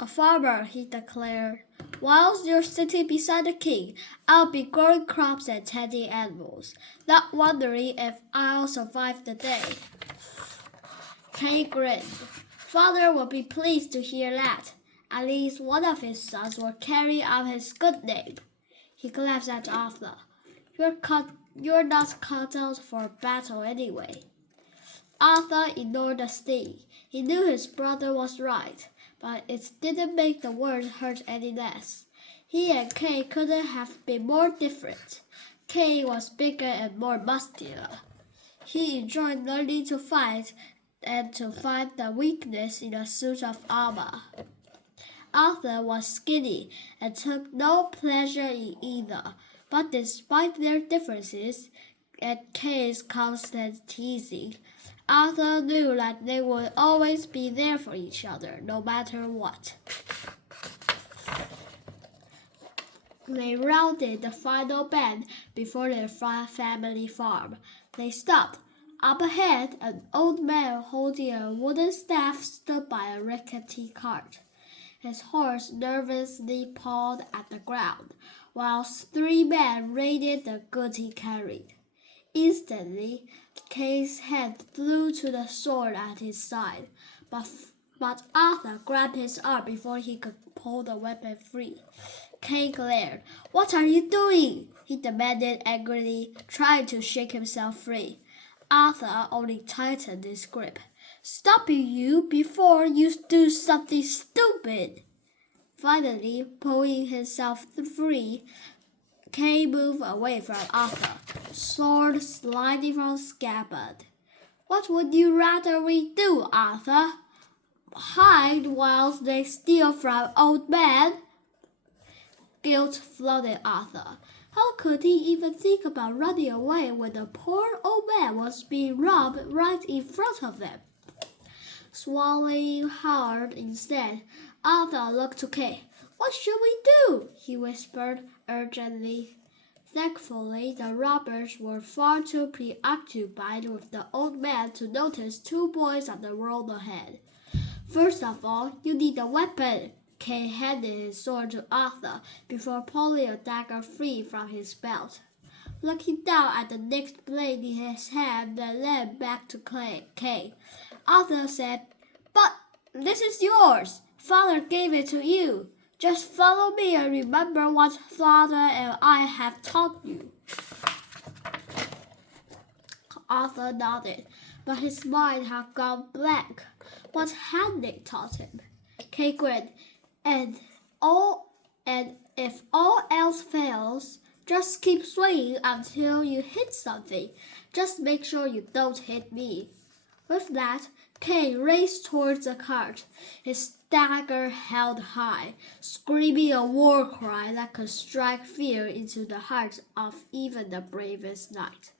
A farmer, he declared. Whilst you're sitting beside the king, I'll be growing crops and tending animals, not wondering if I'll survive the day. Kay grinned. Father would be pleased to hear that. At least one of his sons will carry on his good name. He glanced at Arthur. You're not cut out for battle anyway. Arthur ignored the sting. He knew his brother was right, but it didn't make the words hurt any less. He and Kay couldn't have been more different. Kay was bigger and more muscular. He enjoyed learning to fight and to find the weakness in a suit of armor. Arthur was skinny and took no pleasure in either, but despite their differences and Kay's constant teasing, Arthur knew that they would always be there for each other, no matter what. They rounded the final bend before their family farm. They stopped. Up ahead, an old man holding a wooden staff stood by a rickety cart. His horse nervously pawed at the ground, whilst three men raided the goods he carried. Instantly, Kay's hand flew to the sword at his side, but Arthur grabbed his arm before he could pull the weapon free. Kay glared. "What are you doing?" he demanded angrily, trying to shake himself free. Arthur only tightened his grip. "Stopping you before you do something stupid." Finally, pulling himself free, Kay moved away from Arthur, sword sliding from scabbard. "What would you rather we do, Arthur? Hide whilst they steal from old man?" Guilt flooded Arthur. How could he even think about running away when the poor old man was being robbed right in front of them? Swallowing hard instead, Arthur looked to Kay. "What should we do?" he whispered urgently. Thankfully, the robbers were far too preoccupied with the old man to notice two boys on the road ahead. "First of all, you need a weapon." Kay handed his sword to Arthur before pulling a dagger free from his belt. Looking down at the nicked blade in his hand and then back to Kay, Arthur said, "But this is yours. Father gave it to you. Just follow me and remember what Father and I have taught you." Arthur nodded, but his mind had gone blank. What had they taught him? Kay grinned. And if all else fails, just keep swinging until you hit something. Just make sure you don't hit me." With that, Kay raced towards the cart, his dagger held high, screaming a war cry that could strike fear into the hearts of even the bravest knight.